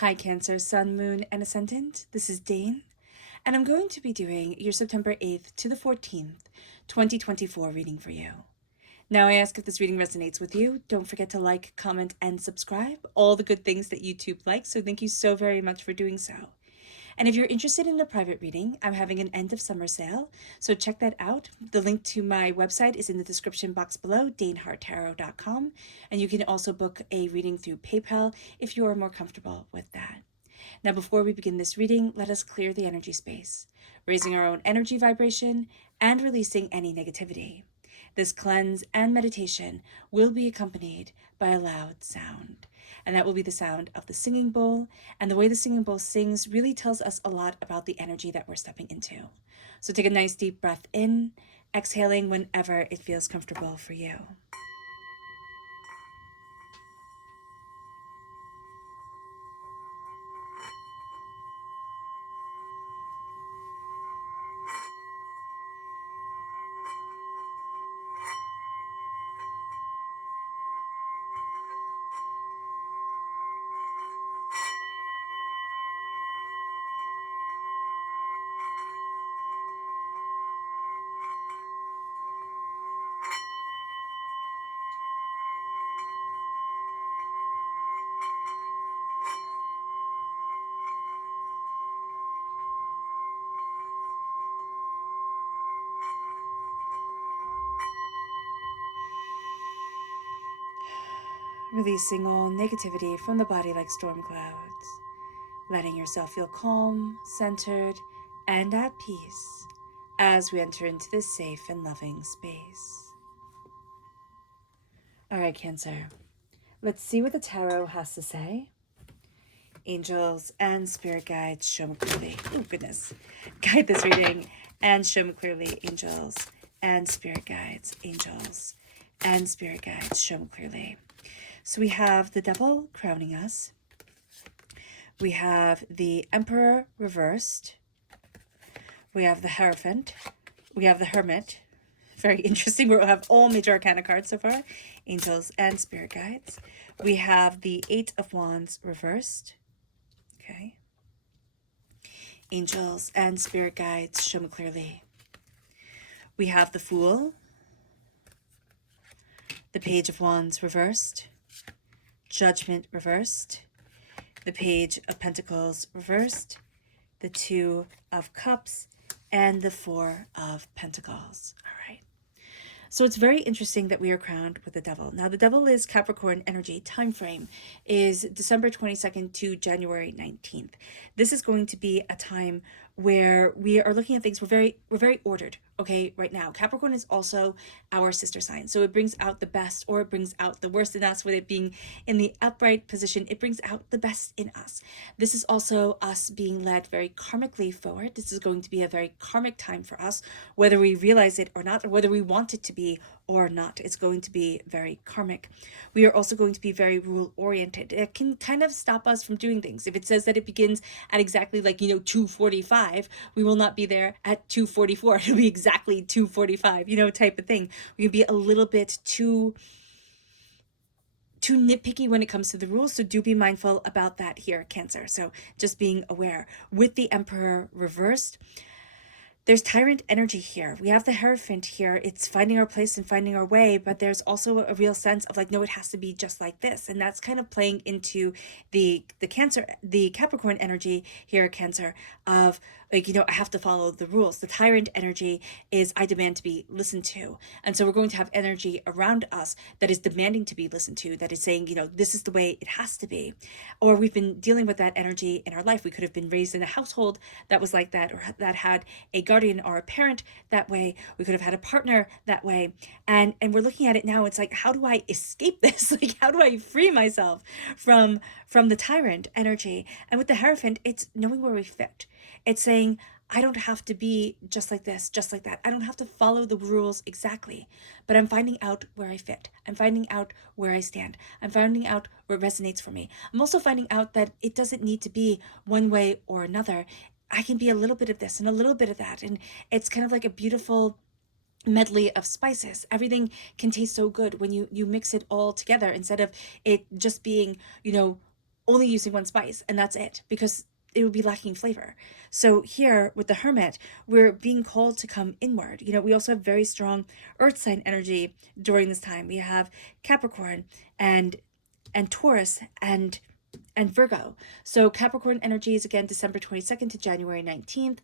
Hi Cancer, Sun, Moon, and Ascendant. This is Dane, and I'm going to be doing your September 8th to the 14th, 2024 reading for you. Now, I ask if this reading resonates with you. Don't forget to like, comment, and subscribe. All the good things that YouTube likes, so thank you so very much for doing so. And if you're interested in a private reading, I'm having an end of summer sale, so check that out. The link to my website is in the description box below, daneharttarot.com, and you can also book a reading through PayPal if you are more comfortable with that. Now, before we begin this reading, let us clear the energy space, raising our own energy vibration and releasing any negativity. This cleanse and meditation will be accompanied by a loud sound, and that will be the sound of the singing bowl. And the way the singing bowl sings really tells us a lot about the energy that we're stepping into. So take a nice deep breath in, exhaling whenever it feels comfortable for you. Releasing all negativity from the body like storm clouds, letting yourself feel calm, centered, and at peace as we enter into this safe and loving space. All right, Cancer, let's see what the tarot has to say. Angels and spirit guides, show me clearly. Oh, goodness. Guide this reading and show me clearly. Angels and spirit guides, angels and spirit guides, show me clearly. So we have the devil crowning us. We have the Emperor reversed. We have the Hierophant. We have the Hermit. Very interesting. We'll have all major arcana cards so far. Angels and spirit guides. We have the Eight of Wands reversed. Okay. Angels and spirit guides, show me clearly. We have the Fool. The Page of Wands reversed. Judgment reversed. The Page of Pentacles reversed. The Two of Cups. And the Four of Pentacles. All right. So it's very interesting that we are crowned with the devil. Now, the devil is Capricorn energy. Time frame is December 22nd to January 19th. This is going to be a time where we are looking at things. We're very ordered, okay, right now. Capricorn is also our sister sign. So it brings out the best or it brings out the worst in us. With it being in the upright position, it brings out the best in us. This is also us being led very karmically forward. This is going to be a very karmic time for us, whether we realize it or not, or whether we want it to be or not. It's going to be very karmic. We are also going to be very rule oriented. It can kind of stop us from doing things. If it says that it begins at exactly 2:45, we will not be there at 2:44. It'll be exactly 2:45, type of thing. We can be a little bit too nitpicky when it comes to the rules, so do be mindful about that here, Cancer. So just being aware. With the Emperor reversed, there's tyrant energy here. We have the Hierophant here. It's finding our place and finding our way, but there's also a real sense of no, it has to be just like this. And that's kind of playing into the Capricorn energy here, Cancer, of I have to follow the rules. The tyrant energy is I demand to be listened to. And so we're going to have energy around us that is demanding to be listened to, that is saying, this is the way it has to be. Or we've been dealing with that energy in our life. We could have been raised in a household that was like that, or that had a guardian or a parent that way. We could have had a partner that way. And we're looking at it now. It's how do I escape this? How do I free myself from the tyrant energy? And with the Hierophant, it's knowing where we fit. It's saying, I don't have to be just like this, just like that. I don't have to follow the rules exactly, but I'm finding out where I fit. I'm finding out where I stand. I'm finding out where it resonates for me. I'm also finding out that it doesn't need to be one way or another. I can be a little bit of this and a little bit of that. And it's kind of like a beautiful medley of spices. Everything can taste so good when you mix it all together, instead of it just being, only using one spice, and that's it, because it would be lacking flavor. So here with the Hermit, we're being called to come inward. We also have very strong earth sign energy during this time. We have Capricorn and Taurus and Virgo. So Capricorn energy is again December 22nd to January 19th.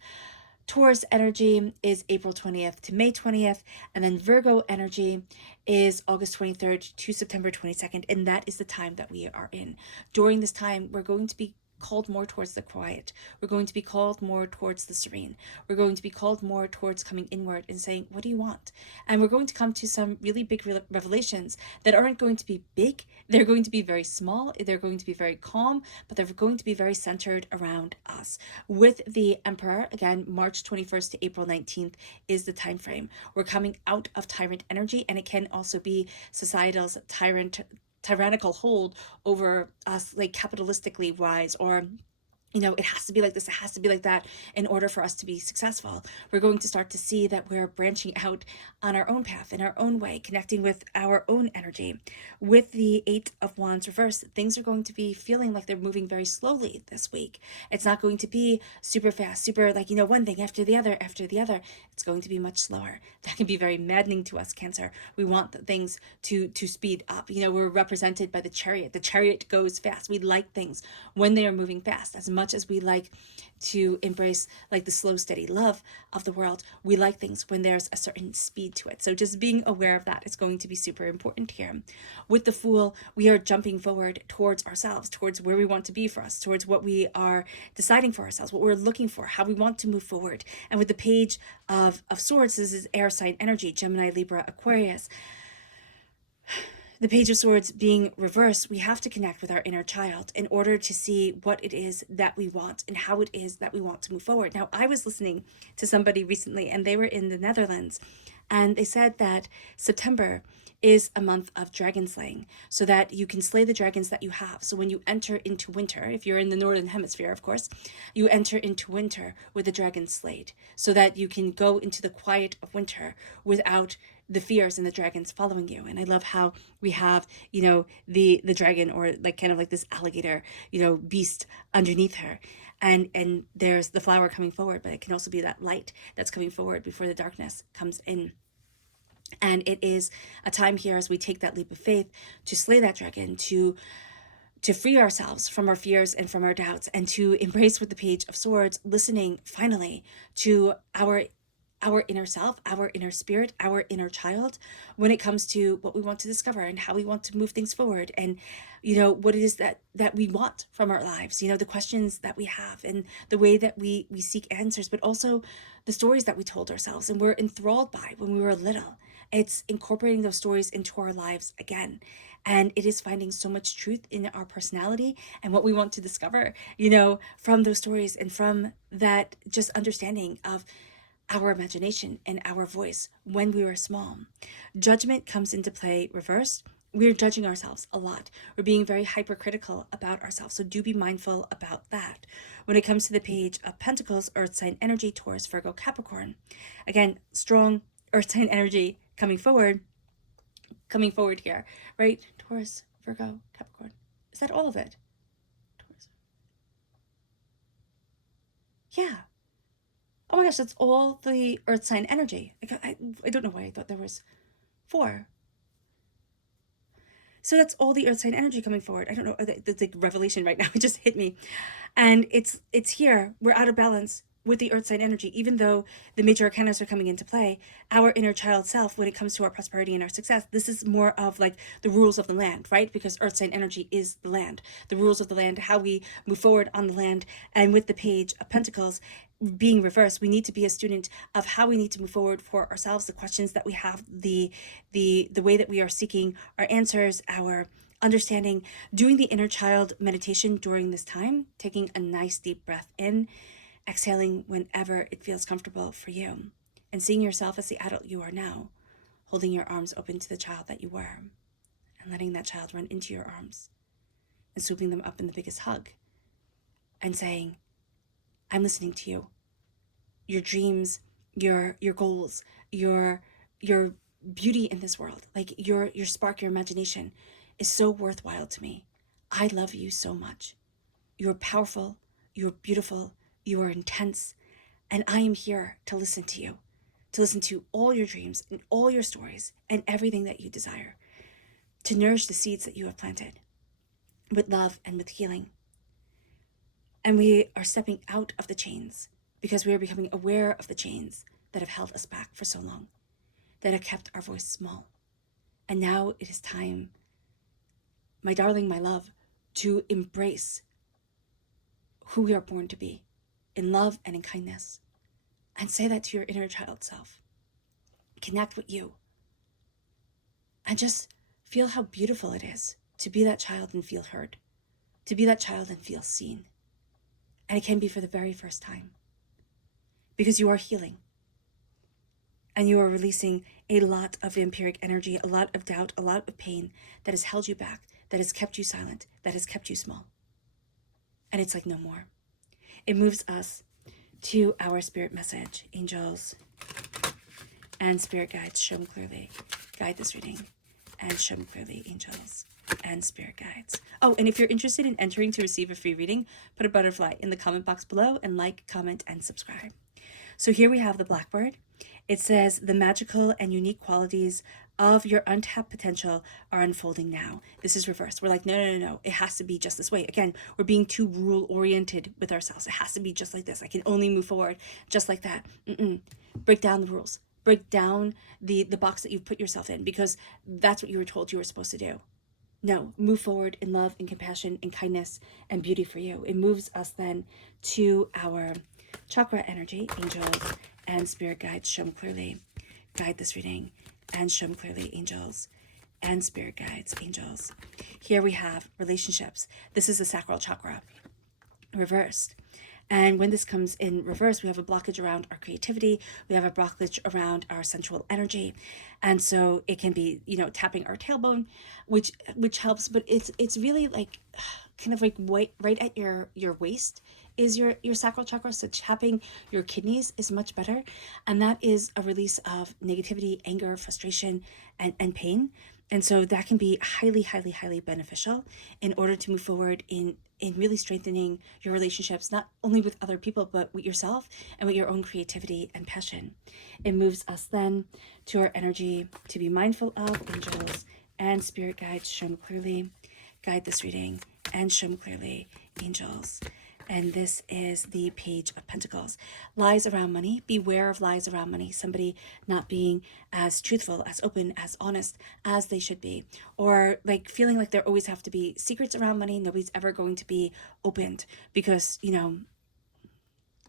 Taurus energy is April 20th to May 20th, and then Virgo energy is August 23rd to September 22nd, and that is the time that we are in. During this time, we're going to be called more towards the quiet. We're going to be called more towards the serene. We're going to be called more towards coming inward and saying, what do you want? And we're going to come to some really big revelations that aren't going to be big. They're going to be very small. They're going to be very calm, but they're going to be very centered around us. With the Emperor, again, March 21st to April 19th is the time frame. We're coming out of tyrant energy, and it can also be societal's tyrannical hold over us, like capitalistically wise, or it has to be like this, it has to be like that in order for us to be successful. We're going to start to see that we're branching out on our own path, in our own way, connecting with our own energy. With the Eight of Wands reverse, things are going to be feeling like they're moving very slowly this week. It's not going to be super fast, super like, one thing after the other, after the other. It's going to be much slower. That can be very maddening to us, Cancer. We want things to speed up. We're represented by the Chariot. The Chariot goes fast. We like things when they are moving fast. As much as we like to embrace like the slow, steady love of the world, we like things when there's a certain speed to it. So just being aware of that is going to be super important here. With the Fool, we are jumping forward towards ourselves, towards where we want to be for us, towards what we are deciding for ourselves, what we're looking for, how we want to move forward. And with the Page of Swords, this is air sign energy, Gemini, Libra, Aquarius. The Page of Swords being reversed, we have to connect with our inner child in order to see what it is that we want and how it is that we want to move forward. Now, I was listening to somebody recently, and they were in the Netherlands, and they said that September is a month of dragon slaying, so that you can slay the dragons that you have. So when you enter into winter, if you're in the northern hemisphere, of course, you enter into winter with the dragon slayed, so that you can go into the quiet of winter without the fears and the dragons following you. And I love how we have, the dragon, or like kind of like this alligator, beast underneath her. And there's the flower coming forward, but it can also be that light that's coming forward before the darkness comes in. And it is a time here, as we take that leap of faith, to slay that dragon, to free ourselves from our fears and from our doubts, and to embrace with the Page of Swords, listening finally to our inner self, our inner spirit, our inner child, when it comes to what we want to discover and how we want to move things forward, and what it is that we want from our lives, the questions that we have, and the way that we seek answers, but also the stories that we told ourselves and were enthralled by when we were little. It's incorporating those stories into our lives again. And it is finding so much truth in our personality and what we want to discover, from those stories, and from that just understanding of our imagination and our voice when we were small. Judgment comes into play reversed. We're judging ourselves a lot. We're being very hypercritical about ourselves. So do be mindful about that. When it comes to the Page of Pentacles, earth sign energy, Taurus, Virgo, Capricorn. Again, strong earth sign energy coming forward here, right? Taurus, Virgo, Capricorn. Is that all of it? Taurus. Yeah. Oh my gosh, that's all the earth sign energy. I don't know why I thought there was 4. So that's all the earth sign energy coming forward. I don't know, the revelation right now, it just hit me. And it's here, we're out of balance with the earth sign energy. Even though the major arcanas are coming into play, our inner child self, when it comes to our prosperity and our success, this is more of like the rules of the land, right? Because earth sign energy is the land, the rules of the land, how we move forward on the land. And with the Page of Pentacles being reversed, we need to be a student of how we need to move forward for ourselves, the questions that we have, the way that we are seeking our answers, our understanding, doing the inner child meditation during this time, taking a nice deep breath in, exhaling whenever it feels comfortable for you, and seeing yourself as the adult you are now, holding your arms open to the child that you were, and letting that child run into your arms and swooping them up in the biggest hug and saying, I'm listening to you. Your dreams, your goals, your beauty in this world, like your spark, your imagination is so worthwhile to me. I love you so much. You're powerful, you're beautiful, you are intense, and I am here to listen to all your dreams and all your stories and everything that you desire, to nourish the seeds that you have planted with love and with healing. And we are stepping out of the chains because we are becoming aware of the chains that have held us back for so long, that have kept our voice small. And now it is time, my darling, my love, to embrace who we are born to be in love and in kindness. And say that to your inner child self. Connect with you. And just feel how beautiful it is to be that child and feel heard, to be that child and feel seen. And it can be for the very first time. Because you are healing. And you are releasing a lot of vampiric energy, a lot of doubt, a lot of pain that has held you back, that has kept you silent, that has kept you small. And it's like no more. It moves us to our spirit message. Angels and spirit guides, show them clearly. Guide this reading and show them clearly, angels and spirit guides. Oh, and if you're interested in entering to receive a free reading, put a butterfly in the comment box below and like, comment, and subscribe. So here we have the Blackbird. It says, the magical and unique qualities of your untapped potential are unfolding now. This is reversed. We're like, no. It has to be just this way. Again, we're being too rule-oriented with ourselves. It has to be just like this. I can only move forward just like that. Break down the rules. Break down the box that you've put yourself in, because that's what you were told you were supposed to do. No, move forward in love and compassion and kindness and beauty for you. It moves us then to our chakra energy, angels and spirit guides, show them clearly. Guide this reading and show them clearly, angels and spirit guides, angels. Here we have relationships. This is the sacral chakra, reversed. And when this comes in reverse, we have a blockage around our creativity. We have a blockage around our sensual energy. And so it can be, tapping our tailbone, which helps, but it's really like kind of like right at your waist is your sacral chakra. So tapping your kidneys is much better. And that is a release of negativity, anger, frustration, and pain. And so that can be highly, highly, highly beneficial in order to move forward in really strengthening your relationships, not only with other people, but with yourself and with your own creativity and passion. It moves us then to our energy to be mindful of, angels and spirit guides, show them clearly. Guide this reading and show them clearly, angels. And this is the Page of Pentacles. Lies around money. Beware of lies around money. Somebody not being as truthful, as open, as honest as they should be. Or like feeling like there always have to be secrets around money. Nobody's ever going to be opened because,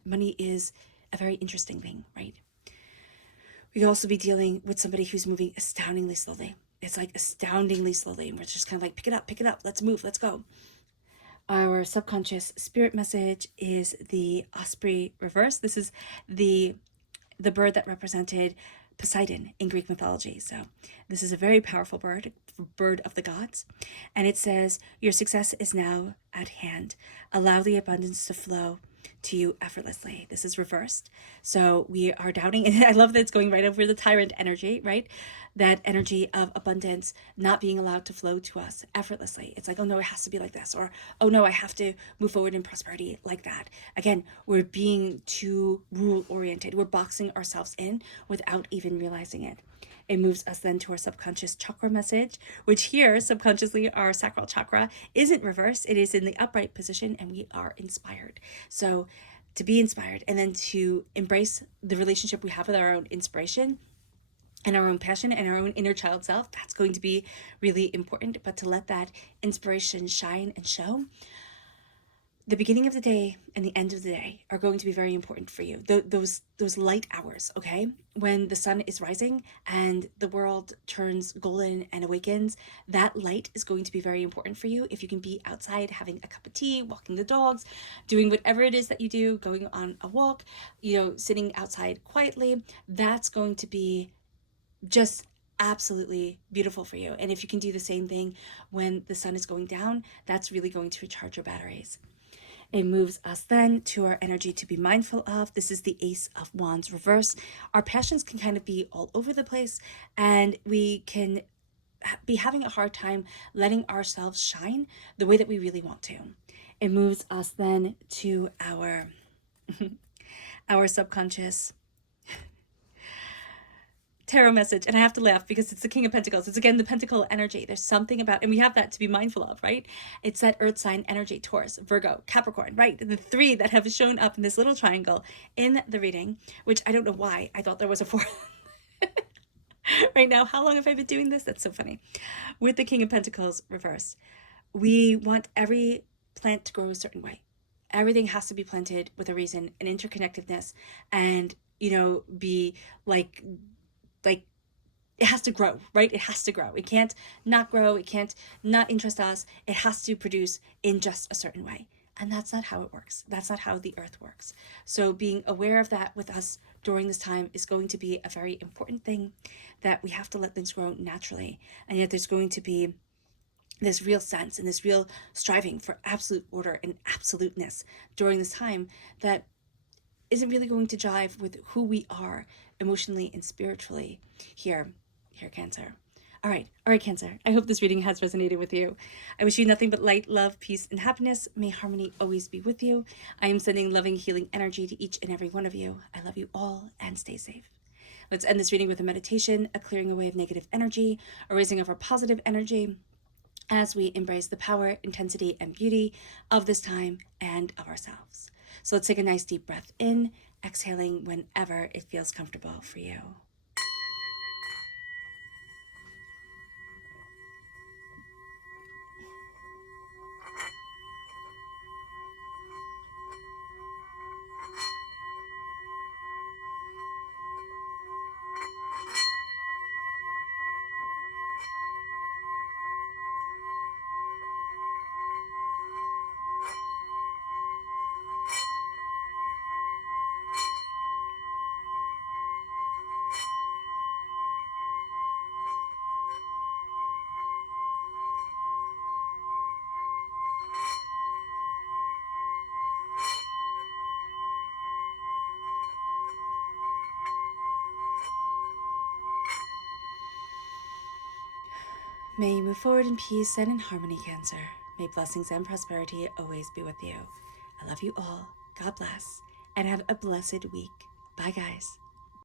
money is a very interesting thing, right? We could also be dealing with somebody who's moving astoundingly slowly. It's like astoundingly slowly. And we're just kind of like, pick it up. Let's move. Let's go. Our subconscious spirit message is the osprey reverse. This is the bird that represented Poseidon in Greek mythology. So this is a very powerful bird of the gods. And it says, your success is now at hand. Allow the abundance to flow to you effortlessly. This is reversed. So we are doubting, and I love that it's going right over the tyrant energy, right? That energy of abundance not being allowed to flow to us effortlessly. It's like, oh no, it has to be like this, or oh no, I have to move forward in prosperity like that. Again, we're being too rule oriented. We're boxing ourselves in without even realizing it. It moves us then to our subconscious chakra message, which here, subconsciously, our sacral chakra isn't reversed. It is in the upright position, and we are inspired. So to be inspired and then to embrace the relationship we have with our own inspiration and our own passion and our own inner child self, that's going to be really important. But to let that inspiration shine and show, the beginning of the day and the end of the day are going to be very important for you. Those light hours, okay? When the sun is rising and the world turns golden and awakens, that light is going to be very important for you. If you can be outside having a cup of tea, walking the dogs, doing whatever it is that you do, going on a walk, sitting outside quietly, that's going to be just absolutely beautiful for you. And if you can do the same thing when the sun is going down, that's really going to recharge your batteries. It moves us then to our energy to be mindful of. This is the Ace of Wands reverse. Our passions can kind of be all over the place, and we can be having a hard time letting ourselves shine the way that we really want to. It moves us then to our subconscious tarot message. And I have to laugh because it's the King of Pentacles. It's again the pentacle energy. There's something about, and we have that to be mindful of, right? It's that earth sign energy: Taurus, Virgo, Capricorn, right? The three that have shown up in this little triangle in the reading, which I don't know why I thought there was a fourth. Right now, how long have I been doing this? That's so funny. With the King of Pentacles reversed, we want every plant to grow a certain way. Everything has to be planted with a reason, an interconnectedness, and, be like it has to grow, right? It has to grow. It can't not grow. It can't not interest us. It has to produce in just a certain way. And that's not how it works. That's not how the earth works. So being aware of that with us during this time is going to be a very important thing, that we have to let things grow naturally. And yet there's going to be this real sense and this real striving for absolute order and absoluteness during this time that isn't really going to jive with who we are emotionally and spiritually here, Cancer. All right, Cancer. I hope this reading has resonated with you. I wish you nothing but light, love, peace, and happiness. May harmony always be with you. I am sending loving, healing energy to each and every one of you. I love you all, and stay safe. Let's end this reading with a meditation, a clearing away of negative energy, a raising of our positive energy, as we embrace the power, intensity, and beauty of this time and of ourselves. So let's take a nice deep breath in, exhaling whenever it feels comfortable for you. May you move forward in peace and in harmony, Cancer. May blessings and prosperity always be with you. I love you all. God bless. And have a blessed week. Bye, guys.